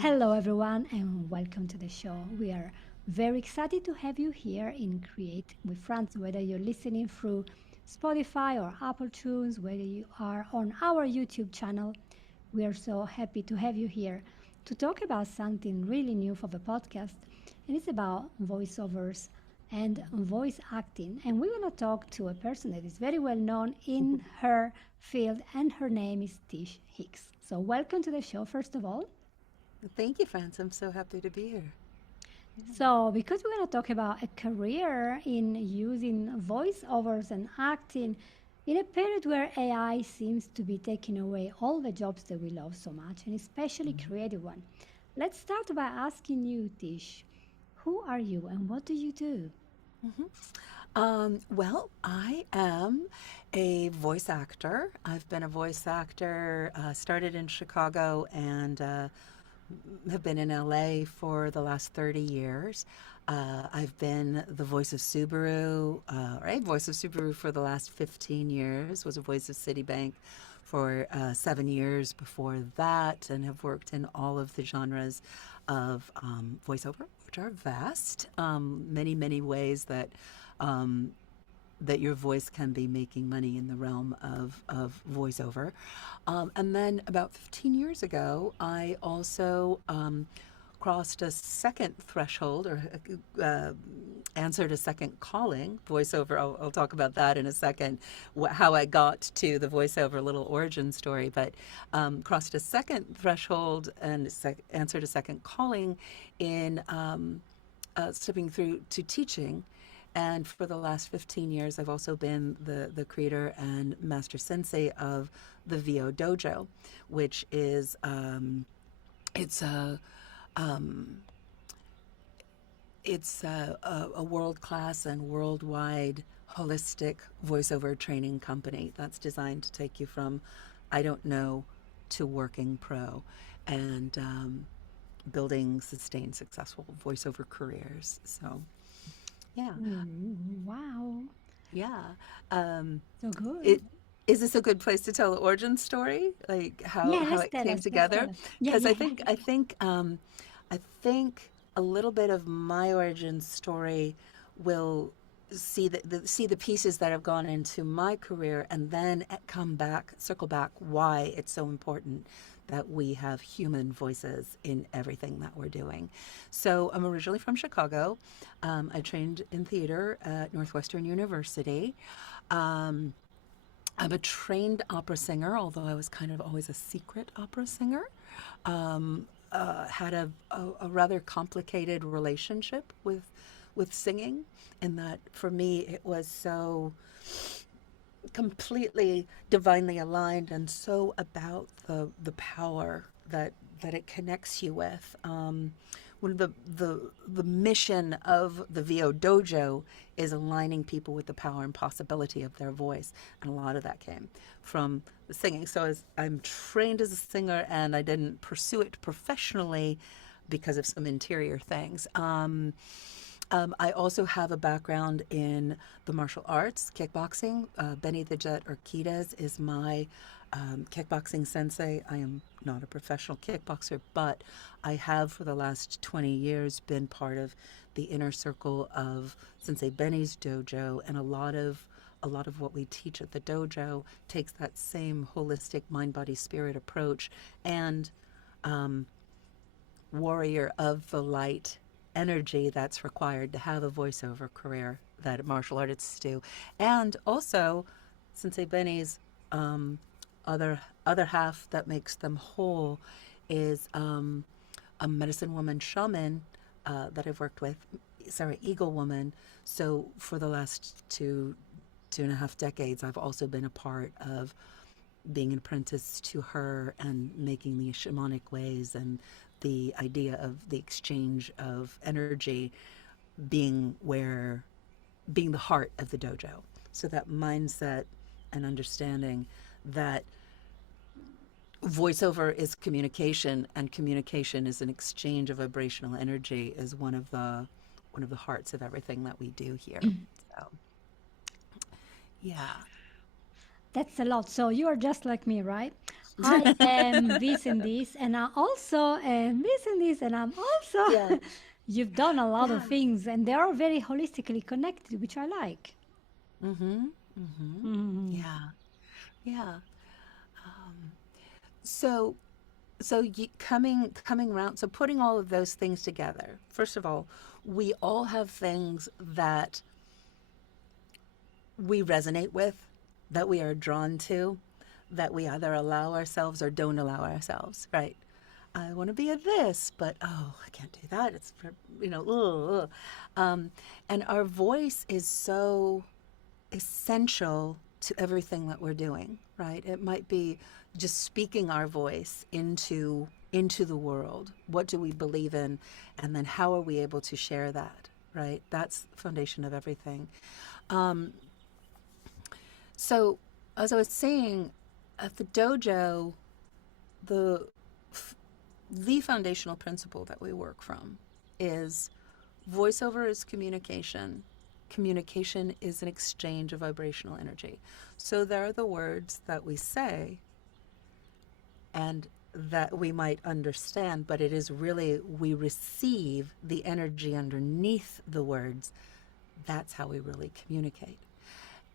Hello, everyone, and welcome to the show. We are very excited to have you here in Create with Franz, whether you're listening through Spotify or Apple Tunes, whether you are on our YouTube channel. We are so happy to have you here to talk about something really new for the podcast, and it's about voiceovers and voice acting. And we're going to talk to a person that is very well known in her field, and her name is Tish Hicks. So, welcome to the show, first of all. Thank you, Franz. I'm so happy to be here. So, because we're going to talk about a career in using voiceovers and acting in a period where AI seems to be taking away all the jobs that we love so much, and especially creative one. Let's start by asking you, Tish, who are you and what do you do? Mhm. Well, I am a voice actor. I've been a voice actor, started in Chicago and have been in LA for the last 30 years. I've been the voice of Subaru, right? Voice of Subaru for the last 15 years, was a voice of Citibank for 7 years before that, and have worked in all of the genres of voiceover, which are vast. Many, many ways um, that your voice can be making money in the realm of voiceover. And then about 15 years ago, I also crossed a second threshold or answered a second calling, voiceover. I'll talk about that in a second, how I got to the voiceover little origin story, but crossed a second threshold and answered a second calling in stepping through to teaching. And for the last 15 years, I've also been the creator and master sensei of the VO Dojo, which is it's a um, it's a world class and worldwide holistic voiceover training company that's designed to take you from I don't know to working pro and building sustained successful voiceover careers. So yeah. Wow, Yeah. Um, so good. it is this a good place to tell the origin story, like Yeah, how it came let's tell together? us. Yeah, Because yeah. I think a little bit of my origin story will see the pieces that have gone into my career, and then come back, circle back, why it's so important that we have human voices in everything that we're doing. So I'm originally from Chicago. I trained in theater at Northwestern University. Um, I'm a trained opera singer, although I was kind of always a secret opera singer. Had a rather complicated relationship with singing, in that for me it was so completely divinely aligned and so about the power that it connects you with. One of the mission of the VO Dojo is aligning people with the power and possibility of their voice, and a lot of that came from the singing. So as I'm trained as a singer, and I didn't pursue it professionally because of some interior things. I also have a background in the martial arts, kickboxing. Benny the Jet Urquidez is my kickboxing sensei. I am not a professional kickboxer, but I have for the last 20 years been part of the inner circle of Sensei Benny's dojo, and a lot of what we teach at the dojo takes that same holistic mind, body, spirit approach, and um, warrior of the light energy that's required to have a voiceover career that martial artists do. And also, Sensei Benny's um, other half that makes them whole is a medicine woman shaman that I've worked with, sorry, Eagle Woman. So for the last two and a half decades, I've also been a part of being an apprentice to her and making the shamanic ways and the idea of the exchange of energy being where being the heart of the dojo. So that mindset and understanding that voiceover is communication, and communication is an exchange of vibrational energy is one of the hearts of everything that we do here. So yeah. That's a lot. So you are just like me, right? I am this and this, and I also am this and this, and I'm Yeah. also. You've done a lot of Yeah. things, and they are very holistically connected, which I like. Mm-hmm. Mm-hmm. Mhm. Yeah. Yeah. So coming around, so putting all of those things together. First of all, we all have things that we resonate with, that we are drawn to, that we either allow ourselves or don't allow ourselves, right? I want to be a this, but oh, I can't do that. It's for, ugh, ugh. And our voice is so essential to everything that we're doing, right? It might be just speaking our voice into the world. What do we believe in, and then how are we able to share that, right? That's the foundation of everything. Um, so, as I was saying, at the dojo, the the foundational principle that we work from is voiceover is communication. Communication is an exchange of vibrational energy. So there are the words that we say and that we might understand, but it is really we receive the energy underneath the words. That's how we really communicate.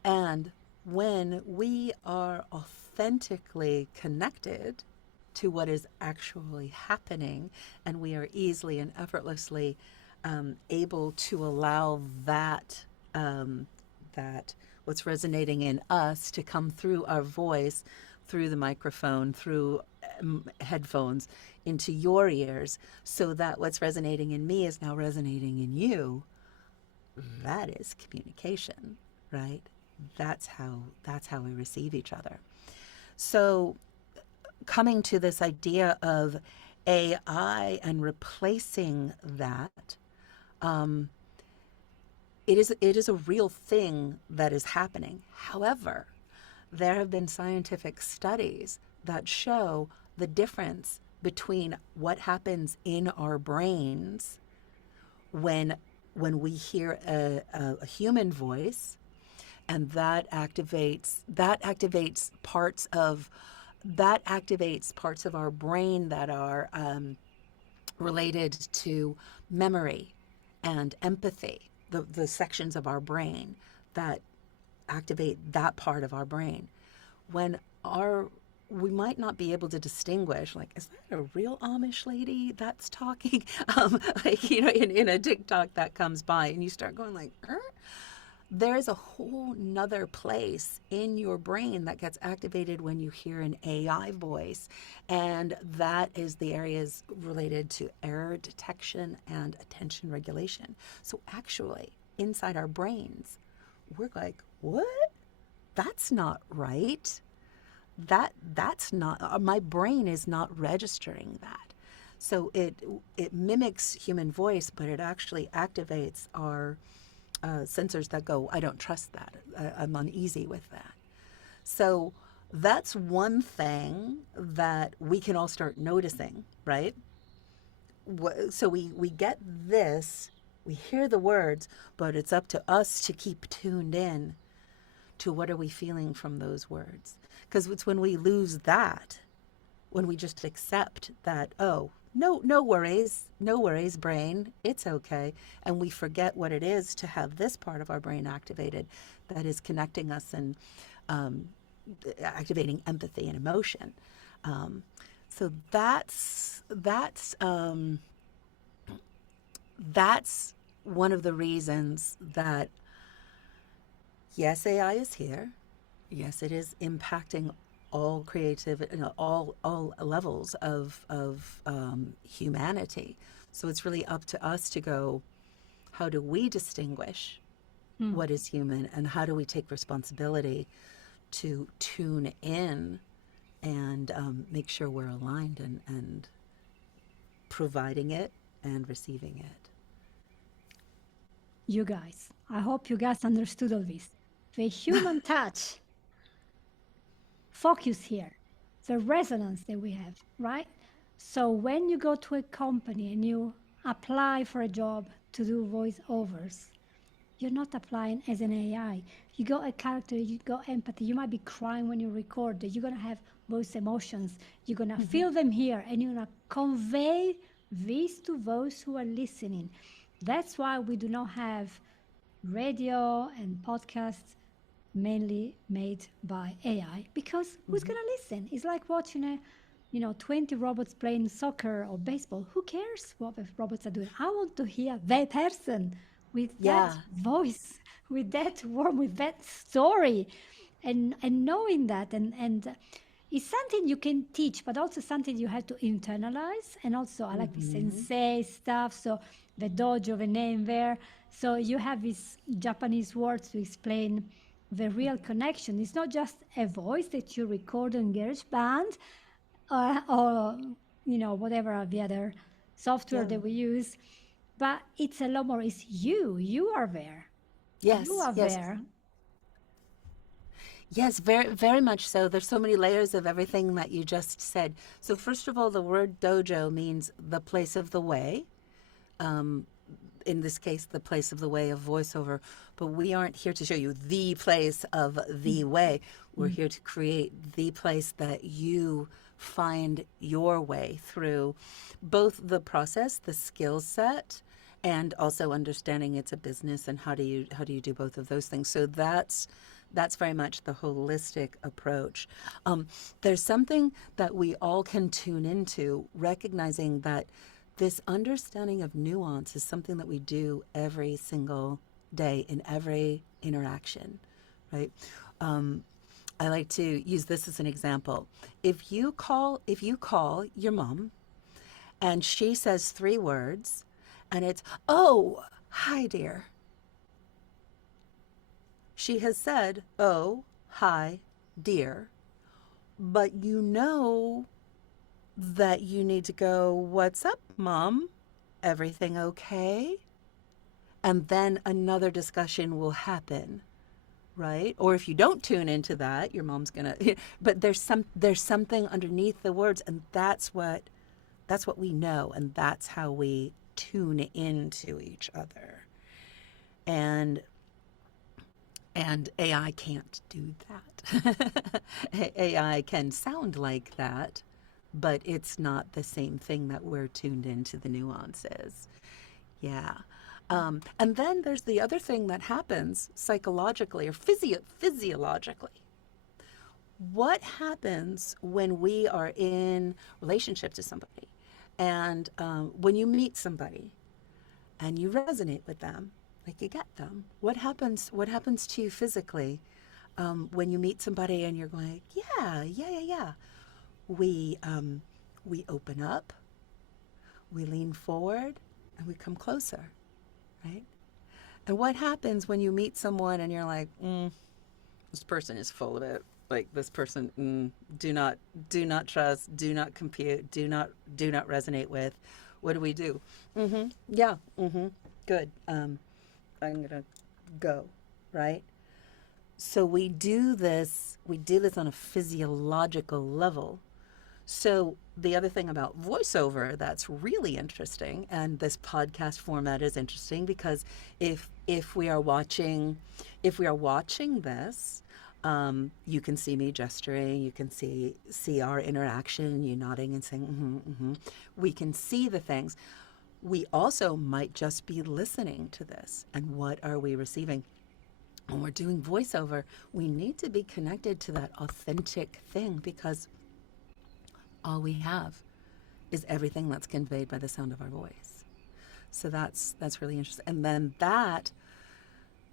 And when we are authentically connected to what is actually happening, and we are easily and effortlessly able to allow that what's resonating in us to come through our voice, through the microphone, through headphones into your ears, so that what's resonating in me is now resonating in you. That is communication, right? That's how we receive each other. So coming to this idea of AI and replacing that, um, it is a real thing that is happening. However, there have been scientific studies that show the difference between what happens in our brains when we hear a human voice, and that activates parts of our brain that are related to memory and empathy, the sections of our brain that activate that part of our brain. When our we might not be able to distinguish, like, is that a real Amish lady that's talking? Like, in a TikTok that comes by and you start going like, there's a whole nother place in your brain that gets activated when you hear an AI voice. And that is the areas related to error detection and attention regulation. So actually, inside our brains, we're like, what? That's not right. That's not, my brain is not registering that. So it mimics human voice, but it actually activates our sensors that go, I don't trust that. I'm uneasy with that. So that's one thing that we can all start noticing, right? So we get this, we hear the words, but it's up to us to keep tuned in to what are we feeling from those words. Because it's when we lose that, when we just accept that, oh, no, no worries, brain, it's okay, and we forget what it is to have this part of our brain activated that is connecting us and um, activating empathy and emotion. So that's one of the reasons that, yes, AI is here. Yes, it is impacting all creative, all levels of humanity. So it's really up to us to go, how do we distinguish Mm. what is human, and how do we take responsibility to tune in and make sure we're aligned and providing it and receiving it. You guys, I hope you guys understood all this. The human touch, focus here, the resonance that we have, right? So when you go to a company and you apply for a job to do voiceovers, you're not applying as an AI. You got a character, you got empathy. You might be crying when you record it. You're going to have those emotions. You're going to feel them here and you're going to convey this to those who are listening. That's why we do not have radio and podcasts mainly made by AI, because who's going to listen? It's like watching 20 robots playing soccer or baseball. Who cares what the robots are doing? I want to hear the person with that Yeah. voice, with that warmth, with that story, and knowing that, and it's something you can teach, but also something you have to internalize. And also, I like the Hmm. sensei stuff. So the dojo, the name there. So you have these Japanese words to explain the real connection. It's not just a voice that you record on GarageBand or whatever the other software Yeah. that we use, but it's a lot more. It's you. You are there. You Yes. are Yes. there. Yes, very, very much so. There's so many layers of everything that you just said. So, first of all, the word dojo means the place of the way. In this case, the place of the way of voiceover. But we aren't here to show you the place of the way. We're Mm. here to create the place that you find your way through both the process, the skill set, and also understanding it's a business and how do you do both of those things. So that's very much the holistic approach. There's something that we all can tune into, recognizing that this understanding of nuance is something that we do every single day in every interaction, right? I like to use this as an example. If you call your mom and she says three words and it's, "Oh, hi dear." She has said, "Oh, hi dear." But you know that you need to go, "What's up, mom? Everything okay?" And then another discussion will happen, right? Or if you don't tune into that, your mom's gonna but there's something underneath the words, and that's what we know, and that's how we tune into each other. And AI can't do that. AI can sound like that, but it's not the same thing that we're tuned into the nuances. Yeah. And then there's the other thing that happens psychologically or physiologically. What happens when we are in relationship to somebody, and when you meet somebody and you resonate with them, like you get them? What happens to you physically when you meet somebody and you're going, yeah, yeah, yeah, yeah? We open up, we lean forward, and we come closer, right? And what happens when you meet someone and you're like, this person is full of it. Like this person, do not trust, do not compute, do not resonate with. What do we do? Yeah. Good. I'm gonna go, right? So we do this on a physiological level. So the other thing about voiceover that's really interesting, and this podcast format is interesting because if we are watching this, you can see me gesturing, you can see our interaction, you nodding and saying, We can see the things. We also might just be listening to this, and what are we receiving? When we're doing voiceover, we need to be connected to that authentic thing, because all we have is everything that's conveyed by the sound of our voice. So that's really interesting. And then that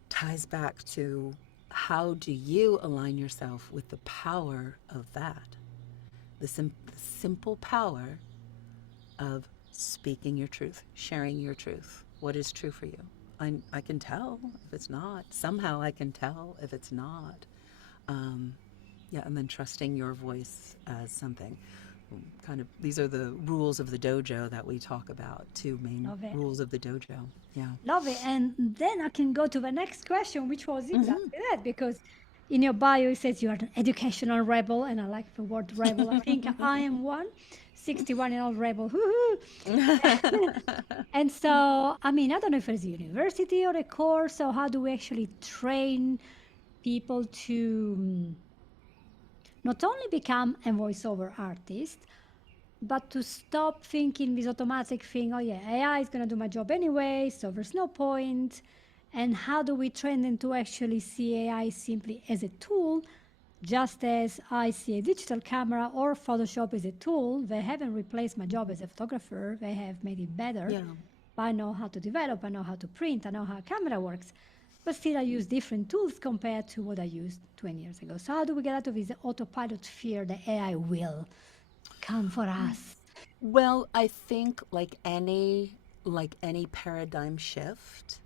ties back to, how do you align yourself with the power of that? The simple power of speaking your truth, sharing your truth. What is true for you? I can tell if it's not. Somehow I can tell if it's not. Yeah, and then trusting your voice as something. Kind of, these are the rules of the dojo that we talk about. Two main Love it. rules of the dojo. Yeah. Love it. And then I can go to the next question, which was Hmm. exactly that, because in your bio it says you are an educational rebel, and I like the word rebel. I think I am one, 61-year-old rebel. Woohoo! And so, I mean, I don't know if it's a university or a course, or how do we actually train people to not only become a voiceover artist, but to stop thinking this automatic thing, oh yeah, AI is going to do my job anyway, so there's no point. And how do we train them to actually see AI simply as a tool, just as I see a digital camera or Photoshop as a tool? They haven't replaced my job as a photographer, they have made it better. Yeah. I know how to develop, I know how to print, I know how a camera works, but still I use different tools compared to what I used 20 years ago. So how do we get out of this autopilot fear that AI will come for us? Well, I think like any paradigm shift,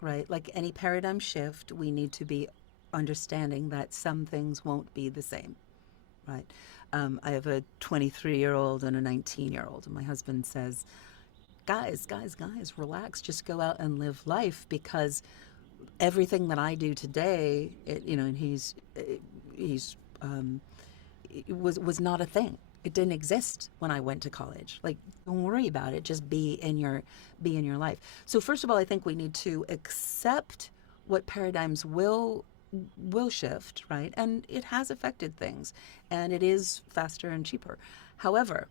right? Like any paradigm shift, we need to be understanding that some things won't be the same, right? I have a 23-year-old and a 19-year-old, and my husband says, guys, relax, just go out and live life, because everything that I do today, and he's it was not a thing. It didn't exist when I went to college. Like, don't worry about it. Just be in your life. So first of all, I think we need to accept what paradigms will shift, right? And it has affected things, and it is faster and cheaper. However,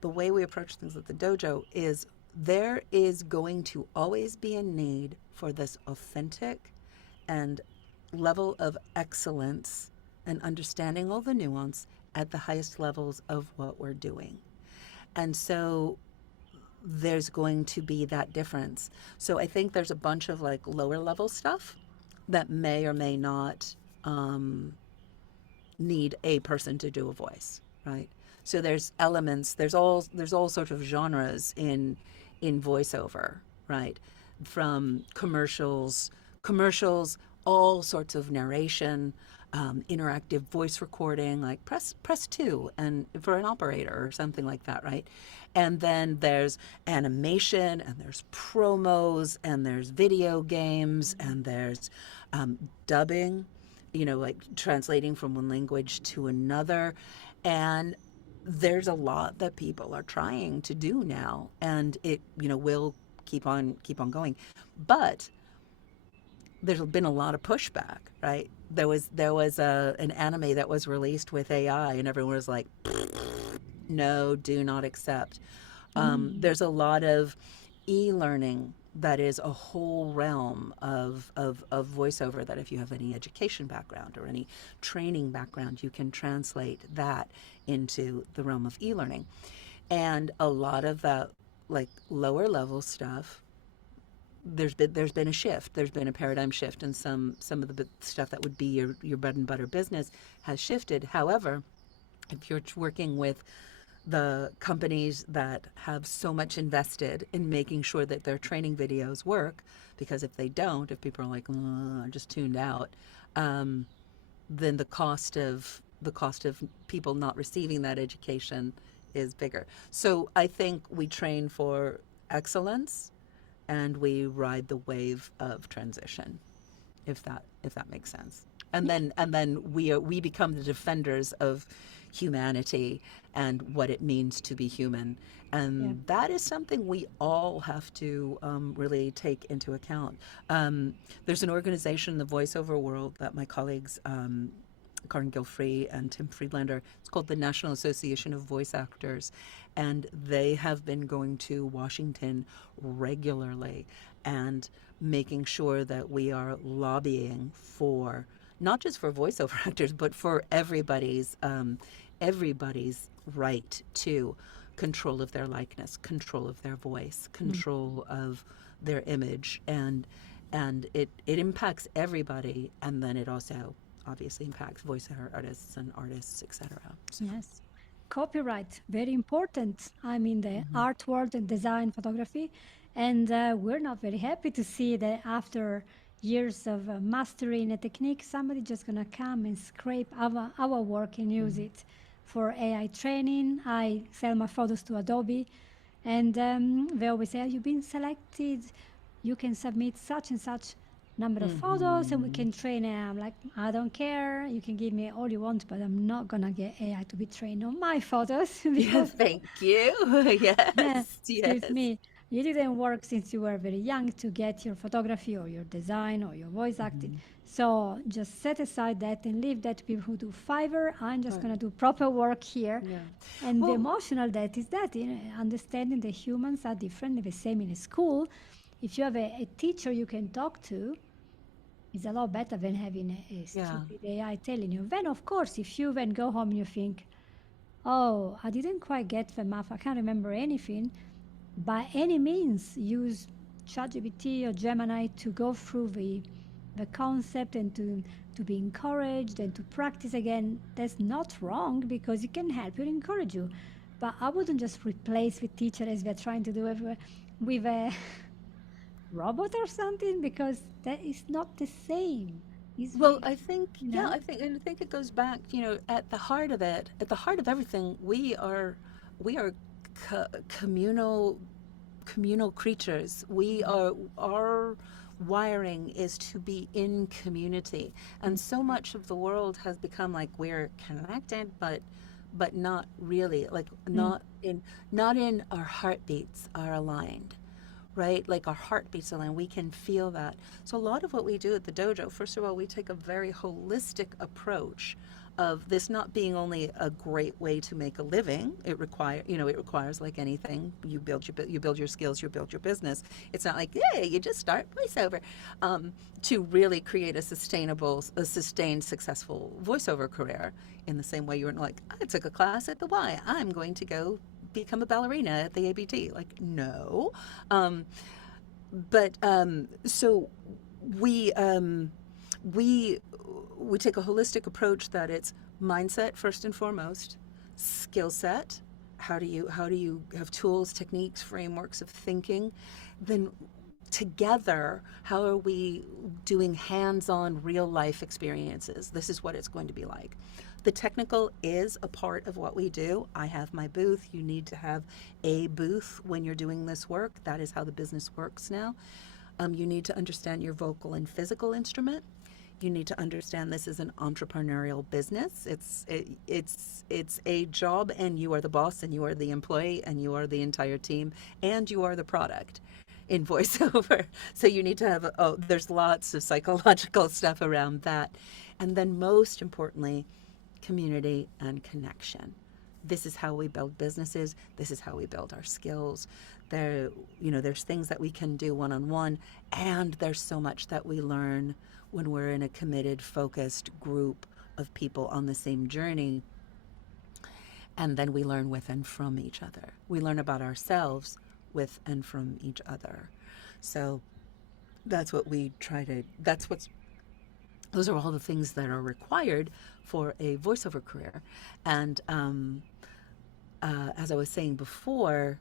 the way we approach things at the dojo is there is going to always be a need for this authentic and level of excellence and understanding all the nuance at the highest levels of what we're doing. And so there's going to be that difference. So I think there's a bunch of like lower level stuff that may or may not need a person to do a voice, right? So there's elements, there's all sorts of genres in voiceover, right? From commercials, all sorts of narration, interactive voice recording, like press two and for an operator or something like that, right? And then there's animation, and there's promos, and there's video games, and there's dubbing, like translating from one language to another. And there's a lot that people are trying to do now, and it, will keep on going. But there's been a lot of pushback, right? There was an anime that was released with AI, and everyone was like, no, do not accept. There's a lot of e-learning that is a whole realm of voiceover, that if you have any education background or any training background, you can translate that into the realm of e-learning. And a lot of that, like lower level stuff, there's been a shift. There's been a paradigm shift, and some of the stuff that would be your bread and butter business has shifted. However, if you're working with the companies that have so much invested in making sure that their training videos work, because if they don't, if people are like, I'm just tuned out, then the cost of people not receiving that education is bigger. So I think we train for excellence, and we ride the wave of transition, if that makes sense. And then we become the defenders of humanity and what it means to be human, Yeah. and that is something we all have to really take into account. There's an organization in the voiceover world that my colleagues, Karin Gilfrey and Tim Friedlander, it's called the National Association of Voice Actors, and they have been going to Washington regularly and making sure that we are lobbying for not just for voiceover actors, but for everybody's right to control of their likeness, control of their voice, control of their image, and it impacts everybody, and then it also obviously impacts voiceover artists and artists, etc. So, Yes. Copyright, very important. I'm in the art world and design photography, and we're not very happy to see that after years of mastering a technique, somebody just gonna come and scrape our work and use it for AI training. I sell my photos to Adobe, and they always say, "You've been selected. You can submit such and such number of photos, and we can train it." I'm like, I don't care. You can give me all you want, but I'm not gonna get AI to be trained on my photos yeah, because thank you. yeah, Yes, excuse yes. me. You didn't work since you were very young to get your photography or your design or your voice acting. Hmm. So just set aside that and leave that to people who do Fiverr. I'm just Right. going to do proper work here. Yeah. And the Well, emotional that is that, understanding that humans are different, the same in a school. If you have a teacher you can talk to, it's a lot better than having a yeah. stupid AI telling you. Then, of course, if you then go home and you think, oh, I didn't quite get the math, I can't remember anything, by any means use ChatGPT or Gemini to go through the concept and to be encouraged and to practice again. That's not wrong because it can help you and encourage you. But I wouldn't just replace the teacher as we're trying to do with a robot or something because that is not the same. It's Well, really, I think, you yeah, know? and I think it goes back, at the heart of it, at the heart of everything, we are communal creatures. Our wiring is to be in community, and so much of the world has become like we're connected, but not really, like Mm. not in our heartbeats are aligned, right? Like our heartbeats aligned, we can feel that. So a lot of what we do at the dojo, first of all, we take a very holistic approach of this not being only a great way to make a living. It requires like anything. You build your skills, you build your business. It's not like, yeah, you just start voiceover. To really create a sustained, successful voiceover career, in the same way you were like, I took a class at the Y, I'm going to go become a ballerina at the ABT. Like, no. Um, so we we we take a holistic approach that it's mindset first and foremost, skill set. How do you have tools, techniques, frameworks of thinking? Then together, how are we doing hands-on real life experiences? This is what it's going to be like. The technical is a part of what we do. I have my booth. You need to have a booth when you're doing this work. That is how the business works now. You need to understand your vocal and physical instrument. You need to understand this is an entrepreneurial business. It's a job, and you are the boss, and you are the employee, and you are the entire team, and you are the product in voiceover. So you need to have, there's lots of psychological stuff around that. And then most importantly, community and connection. This is how we build businesses. This is how we build our skills. There's things that we can do one on one, and there's so much that we learn when we're in a committed, focused group of people on the same journey. And then we learn with and from each other. We learn about ourselves with and from each other. So that's what we try to, that's what's those are all the things that are required for a voiceover career. And as I was saying before,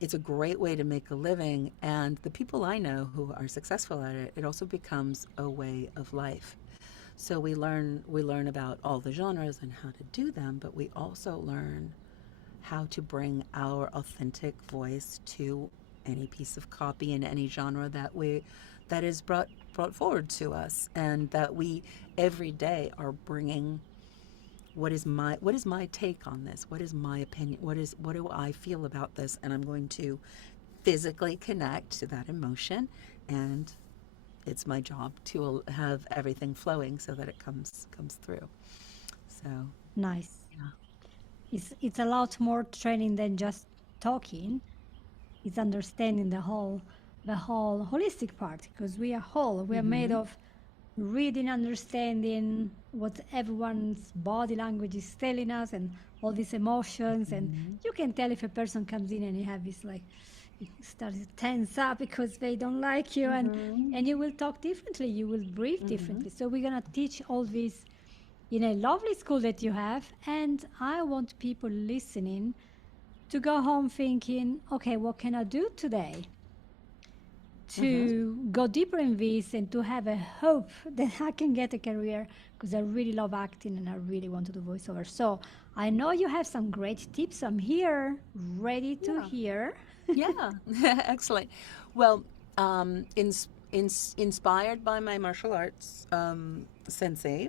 it's a great way to make a living. And the people I know who are successful at it, it also becomes a way of life. So we learn about all the genres and how to do them, but we also learn how to bring our authentic voice to any piece of copy in any genre that is brought forward to us, and that we every day are bringing what is my take on this, what is my opinion, what do I feel about this, and I'm going to physically connect to that emotion, and it's my job to have everything flowing so that it comes through. So Nice. yeah. It's a lot more training than just talking. It's understanding the whole holistic part because we are whole. We are made Mm-hmm. of reading, understanding what everyone's body language is telling us and all these emotions. And Mm-hmm. you can tell if a person comes in and you have this like it starts to tense up because they don't like you, Mm-hmm. and you will talk differently, you will breathe Mm-hmm. differently. So we're gonna teach all this in a lovely school that you have, and I want people listening to go home thinking, okay, what can I do today Mm-hmm. to go deeper in this and to have a hope that I can get a career because I really love acting and I really want to do voiceover. So I know you have some great tips. I'm here ready to Yeah. hear. Yeah. Excellent. Well, inspired by my martial arts sensei,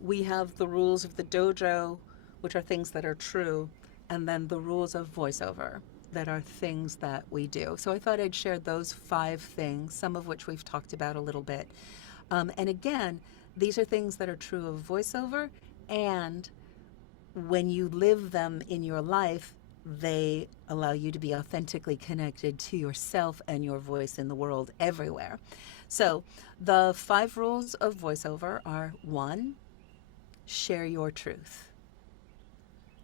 we have the rules of the dojo, which are things that are true, and then the rules of voiceover. that are things that we do. So I thought I'd share those 5 things, some of which we've talked about a little bit. And again, these are things that are true of voiceover, and when you live them in your life, they allow you to be authentically connected to yourself and your voice in the world everywhere. So the 5 rules of voiceover are: 1, share your truth.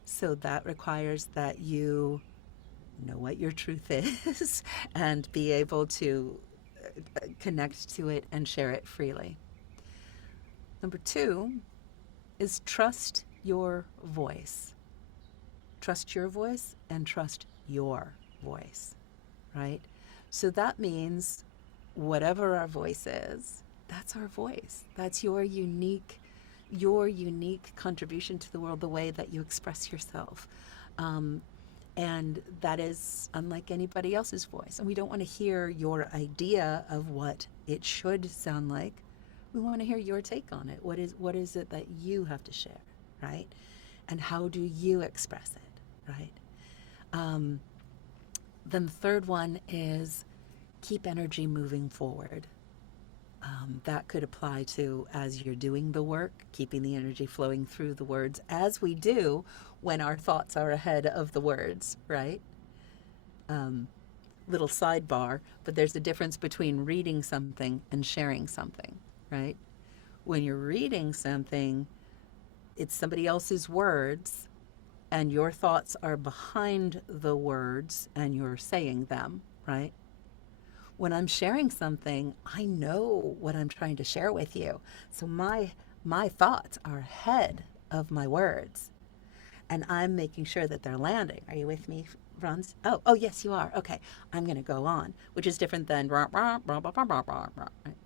So that requires that you know what your truth is and be able to connect to it and share it freely. Number 2 is trust your voice. Trust your voice and trust your voice, right? So that means whatever our voice is, that's our voice. That's your unique contribution to the world, the way that you express yourself. And that is unlike anybody else's voice. And we don't want to hear your idea of what it should sound like. We want to hear your take on it. What is it that you have to share, right? And how do you express it, right? Then the third one is keep energy moving forward. That could apply to as you're doing the work, keeping the energy flowing through the words, as we do when our thoughts are ahead of the words, right? Little sidebar, but there's a difference between reading something and sharing something, right? When you're reading something, it's somebody else's words, and your thoughts are behind the words, and you're saying them, right? When I'm sharing something, I know what I'm trying to share with you. So my thoughts are ahead of my words, and I'm making sure that they're landing. Are you with me, Franz? Oh, yes, you are. Okay, I'm going to go on, which is different than rah, rah, rah, rah, rah, rah, rah, rah, right?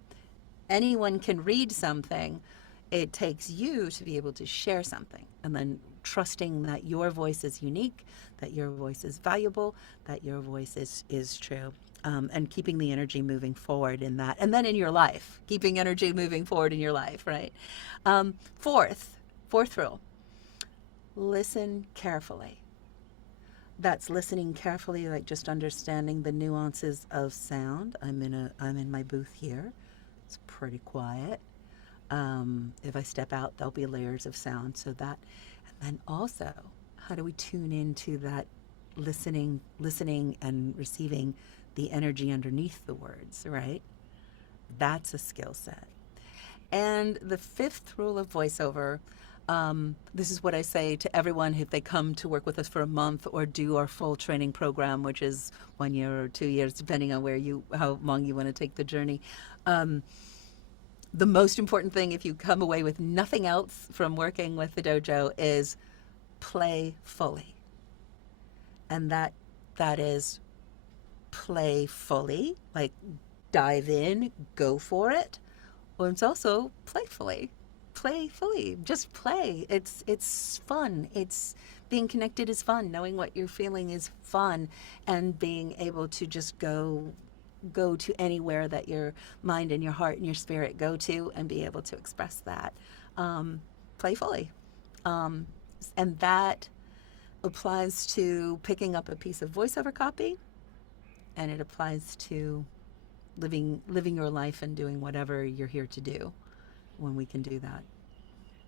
Anyone can read something. It takes you to be able to share something, and then trusting that your voice is unique, that your voice is valuable, that your voice is true. And keeping the energy moving forward in that. And then in your life, keeping energy moving forward in your life, right? Fourth rule, listen carefully. That's listening carefully, like just understanding the nuances of sound. I'm in my booth here. It's pretty quiet. If I step out, there'll be layers of sound. So that, and then also, how do we tune into that listening and receiving the energy underneath the words, right? That's a skill set. And the 5th rule of voiceover, this is what I say to everyone if they come to work with us for a month or do our full training program, which is 1 year or 2 years, depending on how long you want to take the journey. The most important thing, if you come away with nothing else from working with the dojo, is play fully. And that is play fully, like dive in, go for it. Or it's also playfully. Play fully. Just play. It's fun. It's being connected is fun. Knowing what you're feeling is fun, and being able to just go to anywhere that your mind and your heart and your spirit go to, and be able to express that playfully. And that applies to picking up a piece of voiceover copy, and it applies to living your life and doing whatever you're here to do when we can do that.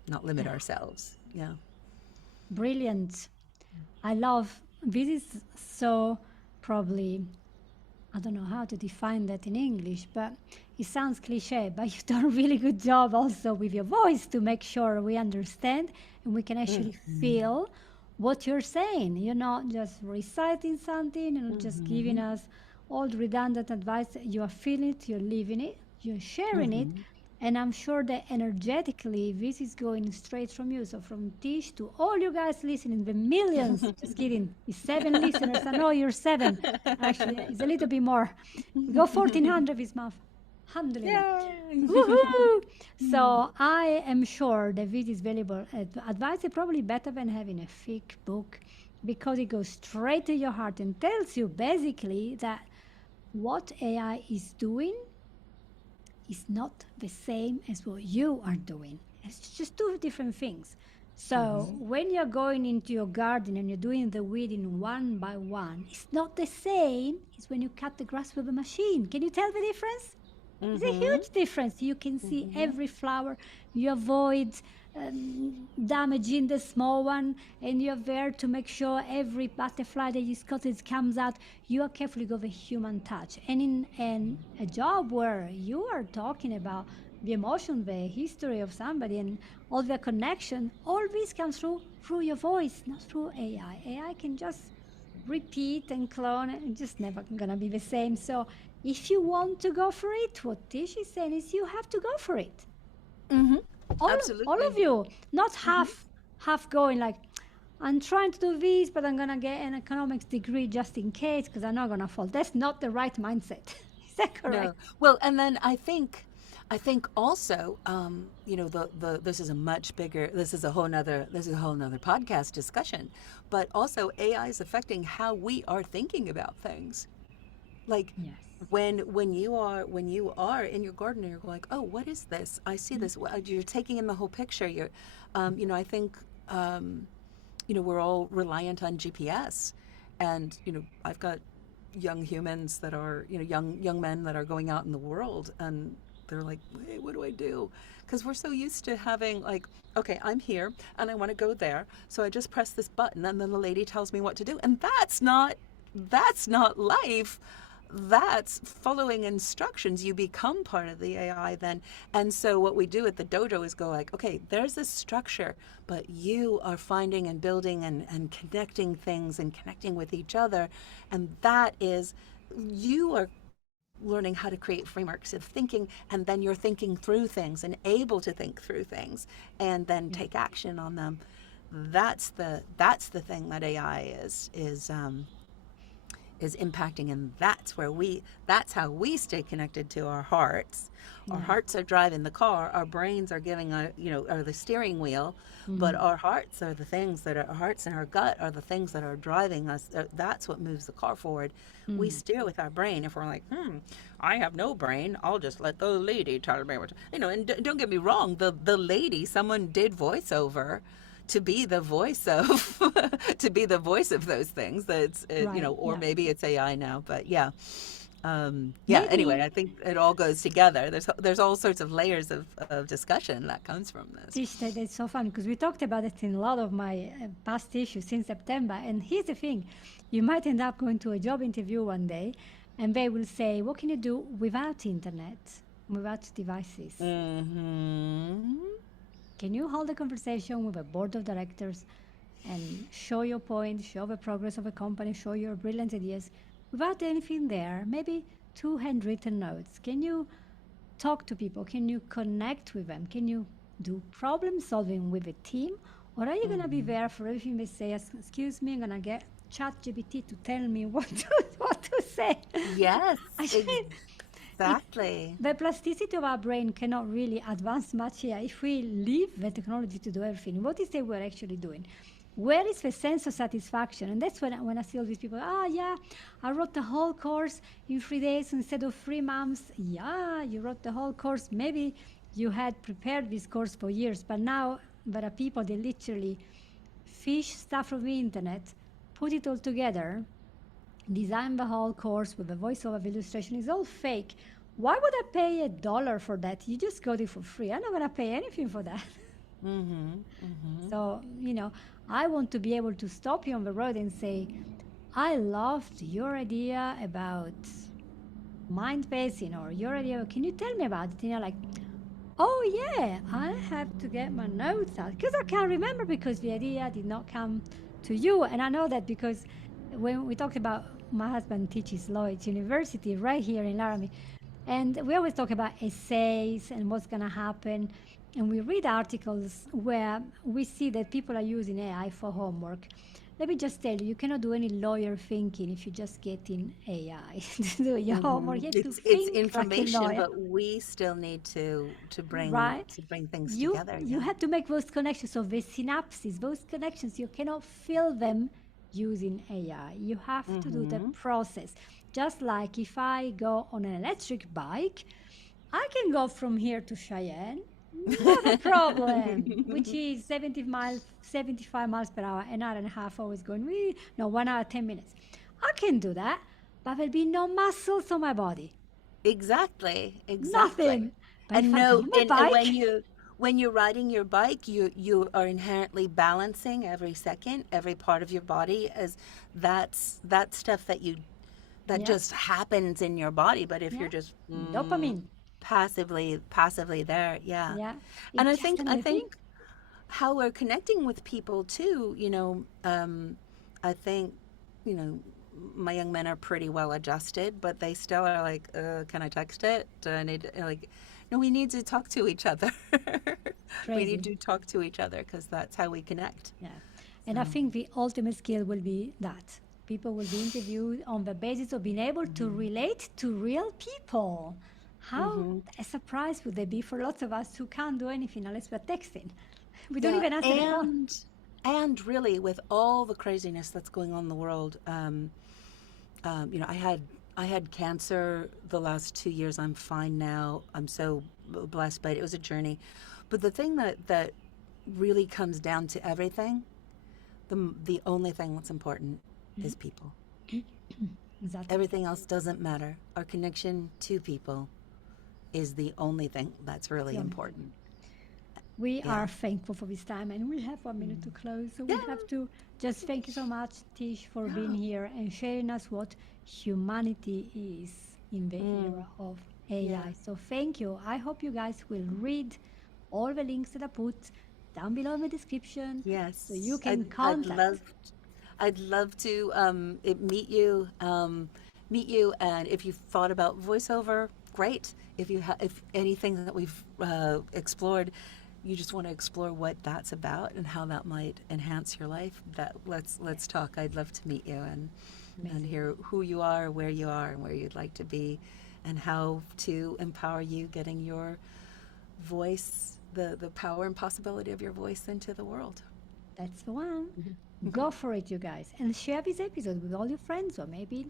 Not limit ourselves. Yeah. Brilliant. I love this is so probably I don't know how to define that in English, but it sounds cliche, but you've done a really good job also with your voice to make sure we understand and we can actually feel what you're saying. You're not just reciting something and just giving us all the redundant advice. You are feeling it, you're living it, you're sharing it. And I'm sure that energetically, this is going straight from you. So from Tish to all you guys listening, the millions, just kidding, it's 7 listeners. I know you're 7. Actually, it's a little bit more. We go 1,400 this month. Alhamdulillah. Woohoo! So I am sure that this is valuable advice. Is probably better than having a thick book, because it goes straight to your heart and tells you basically that what AI is doing is not the same as what you are doing. It's just 2 different things. So when you're going into your garden and you're doing the weeding one by one, it's not the same as when you cut the grass with a machine. Can you tell the difference? It's a Mm-hmm. huge difference. You can see Mm-hmm. every flower. You avoid damaging the small one, and you're there to make sure every butterfly that you spotted comes out. You are carefully go the human touch. And in a job where you are talking about the emotion, the history of somebody, and all the connection, all this comes through your voice, not through AI. AI can just repeat and clone and just never gonna be the same. So if you want to go for it, what Tish is saying is you have to go for it. Mm-hmm. All Absolutely. of you, not Mm-hmm. half going like I'm trying to do this, but I'm gonna get an economics degree just in case because I'm not gonna fall. That's not the right mindset. Is that correct? No. Well, and then I think also, the this is a much bigger, this is a whole nother podcast discussion, but also AI is affecting how we are thinking about things. Like Yes. when you are in your garden and you're like, oh, what is this? I see this. You're taking in the whole picture. I think, we're all reliant on GPS, and I've got young humans that are, young men that are going out in the world, and they're like, wait, what do I do? Because we're so used to having like, okay, I'm here and I want to go there, so I just press this button, and then the lady tells me what to do, and that's not life. That's following instructions. You become part of the AI then. And so what we do at the dojo is go like, okay, there's this structure, but you are finding and building and connecting things and connecting with each other. And that is, you are learning how to create frameworks of thinking, and then you're thinking through things and able to think through things and then Yeah. take action on them. That's the thing that AI is impacting, and that's how we stay connected to our hearts. Our Yeah. hearts are driving the car, our brains are are the steering wheel, but Mhm. our hearts are the things that are, our hearts and our gut are the things that are driving us. That's what moves the car forward. We Mm. steer with our brain. If we're like, I have no brain, I'll just let the lady tell me what and don't get me wrong, the lady, someone did voiceover to be the voice of to be the voice of those things. That's Right. or Yeah. maybe it's AI now, but yeah. Yeah, anyway, Maybe I think it all goes together. There's all sorts of layers of discussion that comes from this. Tish, that's so fun because we talked about it in a lot of my past issues since September. And here's the thing, you might end up going to a job interview one day and they will say, what can you do without internet, without devices? Mm-hmm. Can you hold a conversation with a board of directors and show your point, show the progress of a company, show your brilliant ideas without anything there? Maybe two handwritten notes. Can you talk to people? Can you connect with them? Can you do problem solving with a team? Or are you going to be Mm-hmm. there for everything they say? Excuse me, I'm going to get ChatGPT to tell me what to say. Yes, I mean, it, exactly. the plasticity of our brain cannot really advance much here if we leave the technology to do everything. What is it we're actually doing? Where is the sense of satisfaction? And that's when I see all these people, yeah, I wrote the whole course in 3 days instead of 3 months. Yeah, you wrote the whole course. Maybe you had prepared this course for years, but now there are people that literally fish stuff from the internet, put it all together, design the whole course with a voiceover illustration. Is all fake. Why would I pay $1 for that? You just got it for free. I'm not gonna pay anything for that. Mm-hmm. Mm-hmm. So, I want to be able to stop you on the road and say, I loved your idea about mind pacing, or your idea, can you tell me about it? And you're like, oh yeah, I have to get my notes out because I can't remember because the idea did not come to you. And I know that because when we talked about, my husband teaches law at university right here in Laramie, and we always talk about essays and what's going to happen. And we read articles where we see that people are using AI for homework. Let me just tell you, you cannot do any lawyer thinking if you just get in AI to do your homework. Mm-hmm. You have to It's think like a information, lawyer, but we still need right? to bring things You together. you Yeah. have to make those connections. So the synapses, those connections, you cannot fill them using AI. You have to do the Mm-hmm. process. Just like if I go on an electric bike, I can go from here to Cheyenne. Not a problem, which is 75 miles per hour, an hour and a half always going, no, 1 hour, 10 minutes. I can do that, but there'll be no muscles on my body. Exactly, exactly. Nothing. But if And I get no, on my and bike, when you're riding your bike, you are inherently balancing every second, every part of your body, as that's stuff that yeah, just happens in your body. But if yeah, you're just dopamine. passively there, yeah. Yeah, And it's just I another thing. think how we're connecting with people too, I think, you know, my young men are pretty well adjusted, but they still are like, can I text it? Do I need like, no, we need to talk to each other. We need Crazy. to talk to each other because that's how we connect. Yeah. And I So, think the ultimate skill will be that people will be interviewed on the basis of being able to relate to real people. How hmm a surprise would they be for lots of us who can't do anything unless we're texting? We don't yeah, even answer the phone. and really with all the craziness that's going on in the world, I had cancer the last 2 years. I'm fine now. I'm so blessed, but it was a journey. But the thing that really comes down to everything, the only thing that's important is people. Exactly. Everything else doesn't matter. Our connection to people is the only thing that's It's really the only thing. important. We Yeah. are thankful for this time and we have 1 minute to close. So we Yeah. have to just thank you so much, Tish, for being here and sharing us what humanity is in the Mm, era of yeah. AI. So thank you. I hope you guys will read all the links that I put down below in the description so you Yes. can contact. I'd love to meet you, and if you've thought about voiceover, great. If anything that we've explored, you just want to explore what that's about and how that might enhance your life, that let's talk. I'd love to meet you and Amazing. hear who you are, and where you'd like to be, and how to empower you getting your voice, the power and possibility of your voice into the world. That's the one. Go for it, you guys, and share this episode with all your friends or maybe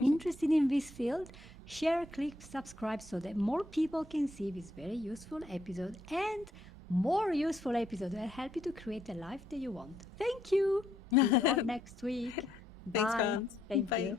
interested in this field. Share, click, subscribe so that more people can see this very useful episode and more useful episodes that help you to create a life that you want. Thank you. See you all next week. Thanks, Bye. Franz. Thank Bye. you.